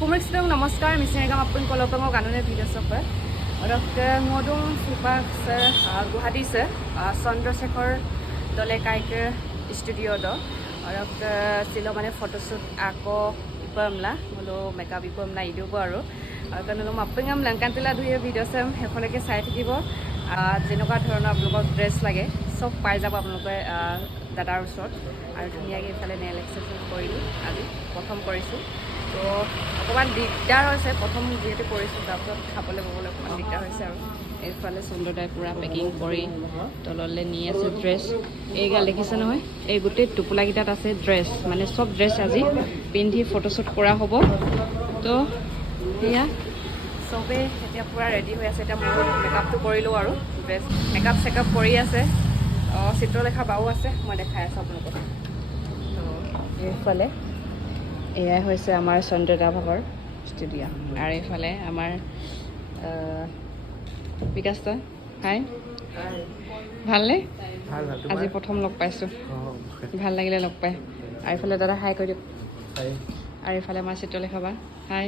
Pumeriksudong namaskar misinagam apun kolopangok anone video software. Orak ngodong sipak se Guwahati se Chandrasekhar Dolekai ke studio do. Orak silo mane photoshoot ako ipamla molo makeup ipamla idu baro. Kanolo mapengam langkantila duye video sem hefoleke sai থাকিব যেনেকুৱা ধৰণৰ আপোনালোকক dress লাগে সব পাই যাব আপোনালোকে দাদাৰ ওচৰত আৰু ধুনীয়াকৈ ইফালে নেল এক্সেসৰিজ কৰিলোঁ আজি প্ৰথম কৰিছোঁ তো অকণমান দিগদাৰ হৈছে প্ৰথম যিহেতু কৰিছোঁ তাৰপিছত খাবলৈ ববলৈ অকণমান দিগদাৰ হৈছে আৰু এইফালে সুন্দৰদাই পূৰা পেকিং কৰি তললৈ নি আছে ড্ৰেছ এইগাল দেখিছে নহয় এই গোটেই টোপোলাকেইটাত আছে ড্ৰেছ মানে সব ড্ৰেছ আজি পিন্ধি ফটোশ্বুট কৰা হ'ব তো সেয়া সবে এতিয়া পূৰা ৰেডি হৈ আছে এতিয়া মই মেকআপটো কৰিলোঁ আৰু ড্ৰেছ মেকআপ চেকআপ কৰি আছে চিত্ৰলেখা বাও আছে মই দেখাই আছোঁ আপোনালোকক তো এইফালে এয়াই হৈছে আমাৰ চন্দ্ৰদা ভাগৰ ষ্টুডিঅ' আৰু এইফালে আমাৰ বিকাশ দা হাই ভালনে আজি প্ৰথম লগ পাইছোঁ ভাল লাগিলে লগ পাই আৰু এইফালে দাদা হাই কৰি দিয়ক আৰু এইফালে আমাৰ চিত্ৰলেখা বা হাই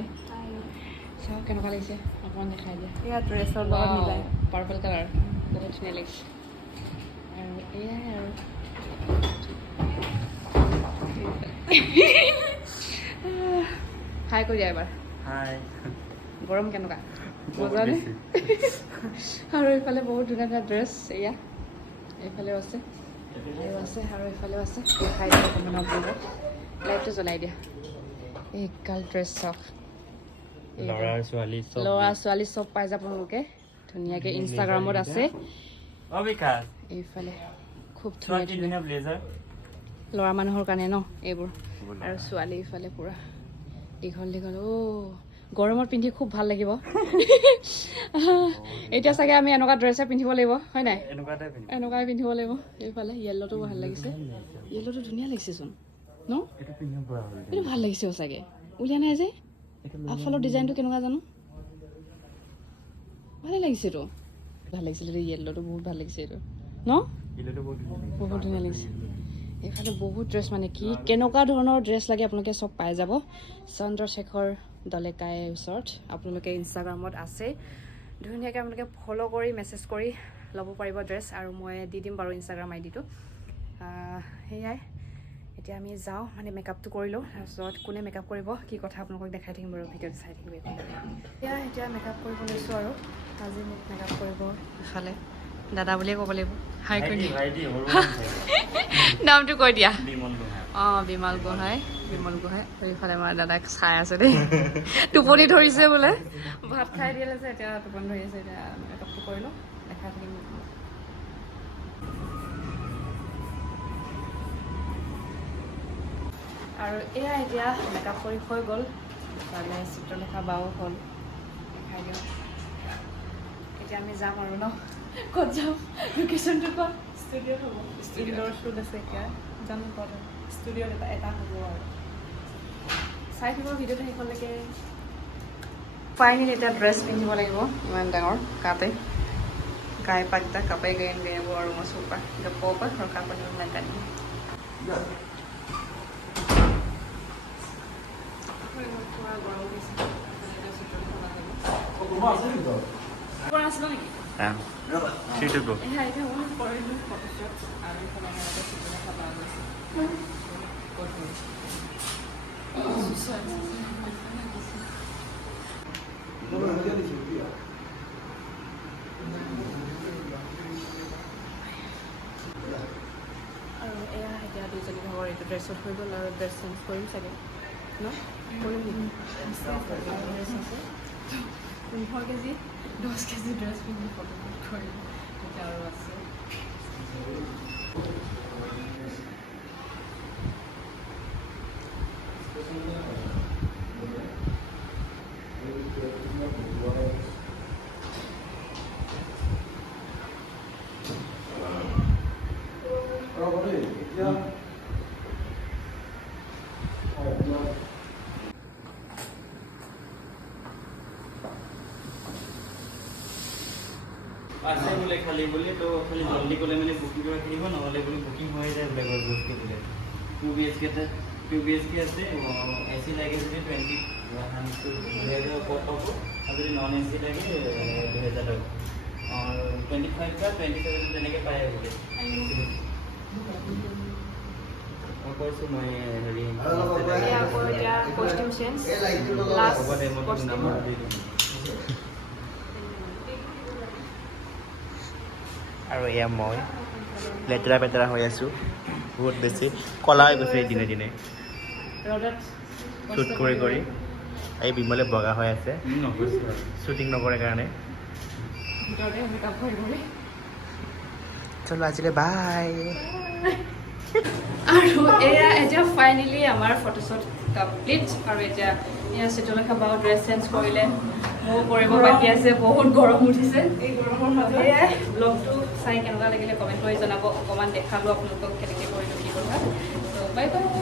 চাওঁ কেনেকুৱা লাগিছে অকণমান দেখাই দিয়া এয়া ড্ৰেছৰ লগত মিলাই পাৰ্পল কালাৰ বহুত ধুনীয়া লাগিছে আৰু এয়াই আৰু হাই কৰি দিয়া এবাৰ হাই গৰম কেনেকুৱা মজানে আৰু এইফালে বহুত ধুনীয়া ধুনীয়া ড্ৰেছ এয়া এইফালেও আছে আৰু এইফালেও আছে দেখাই দিয়া অকণমান আপোনালোকক লাইটটো জ্বলাই দিয়া এইকাল ড্ৰেছ চাওক ল'ৰা ছোৱালী চব পাই যাব আপোনালোকে ধুনীয়াকৈ ইনষ্টাগ্ৰামত আছে এইফালে খুব ধুনীয়া ল'ৰা মানুহৰ কাৰণে ন এইবোৰ আৰু ছোৱালী ইফালে পূৰা দীঘল দীঘল গৰমত পিন্ধি খুব ভাল লাগিব এতিয়া চাগে আমি এনেকুৱা ড্ৰেছে পিন্ধিব লাগিব হয় নাই এনেকুৱাই পিন্ধিব লাগিব এইফালে য়েল্ল'টো ভাল লাগিছে য়েল্ল'টো ধুনীয়া লাগিছেচোন ন এইটো ভাল লাগিছে চাগে উলিয়া নাই যে আগফালৰ ডিজাইনটো কেনেকুৱা জানো ভালে লাগিছেতো ভাল লাগিছিলে য়েল্ল'টো বহুত ভাল লাগিছে এইটো ন বহুত ধুনীয়া লাগিছে এইফালে বহুত ড্ৰেছ মানে কি কেনেকুৱা ধৰণৰ ড্ৰেছ লাগে আপোনালোকে চব পাই যাব চন্দ্ৰশেখৰ দলেকাইৰ ওচৰত আপোনালোকে ইনষ্টাগ্ৰামত আছে ধুনীয়াকৈ আপোনালোকে ফ'ল' কৰি মেছেজ কৰি ল'ব পাৰিব ড্ৰেছ আৰু মই দি দিম বাৰু ইনষ্টাগ্ৰাম আইডিটো সেয়াই এতিয়া আমি যাওঁ মানে মেকআপটো কৰিলোঁ তাৰপিছত কোনে মেকআপ কৰিব কি কথা আপোনালোকক দেখাই থাকিম বাৰু ভিডিঅ'টো চাই থাকিব এতিয়া মেকআপ কৰিব লৈছোঁ আৰু আজি মোক মেকআপ কৰিব ইফালে দাদা বুলিয়ে ক'ব লাগিব হাই কৈ দিয়া নামটো কৈ দিয়া বিমল গোহাঁই এইফালে আমাৰ দাদাক চাই আছে দেই টোপনি ধৰিছে বোলে ভাত খাই দিলে যে এতিয়া টোপনি ধৰি আছে এতিয়া মেকআপটো কৰিলোঁ দেখাই থাকিম আৰু এয়া এতিয়া মেকআপ কৰি হৈ গ'ল মানে চিত্ৰলেখা বাও হ'ল দেখাই দিওঁ এতিয়া আমি যাম আৰু ন ক'ত যাম লোকেশ্যনটো ক'ত ষ্টুডিঅ'ত হ'ব ষ্টুডিঅ'ৰ শ্বুট আছে এতিয়া জানো ক'ত ষ্টুডিঅ'ত এটা হ'ব আৰু চাই থাকিব ভিডিঅ'টো শেষলৈকে ফাইনেলি এতিয়া ড্ৰেছ পিন্ধিব লাগিব ইমান ডাঙৰ কাতে গাই পাকটা কাপাই গাই গাইব আৰু মই চোপা গপ্পা আৰু কাপোৰ ইমান কাটি আৰু এয়া এতিয়া দুইজনী ভাগৰ এইটো ড্ৰেছত হৈ গ'ল আৰু ড্ৰেছ চেঞ্জ কৰিম চাগে ন কৰিম নেকি 15 কেজি 10 কেজি ড্ৰেছ পিন্ধি ফটোশ্বুট কৰিম তেতিয়া আৰু আছে আছে বোলে খালি বোলে তো খালি জলদি ক'লে মানে বুকিং কৰি থাকিব নহ'লে বোলে বুকিং হৈ যায় বোলে গছ বস্তি বোলে 2 BHK আছে AC লাগে যদি 20 1 পাব আৰু যদি নন এ চি লাগে 2000 টকা 25 বা 27 তেনেকৈ পায় বোলে মই কৈছোঁ মই হেৰি আকৌ এতিয়া কষ্টিউম চেঞ্জ লাষ্ট হ'ব দে মই তোক নাম্বাৰ দি দিম আৰু এয়া মই লেতেৰা পেতেৰা হৈ আছোঁ বহুত বেছি ক'লা হৈ গৈছে দিনে দিনে ৰ'দত শ্বুট কৰি কৰি এই বিমলে বগা হৈ আছে শ্বুটিং নকৰে কাৰণে ভিতৰতে মেকআপ কৰি চলো আজিলৈ বাই আৰু এয়া এতিয়া ফাইনেলি আমাৰ ফটোশ্বুট কমপ্লিট আৰু এতিয়া এয়া চিত্ৰলেখা বাও ড্ৰেছ চেঞ্জ কৰিলে মোৰ কৰিব বাকী আছে বহুত গৰম উঠিছে এই গৰমৰ মাজত এয়াই ব্লগটো চাই কেনেকুৱা লাগিলে কমেণ্ট কৰি জনাব অকণমান দেখালোঁ আপোনালোকক কেনেকৈ কৰিলোঁ কি কথা ত' বাই বাই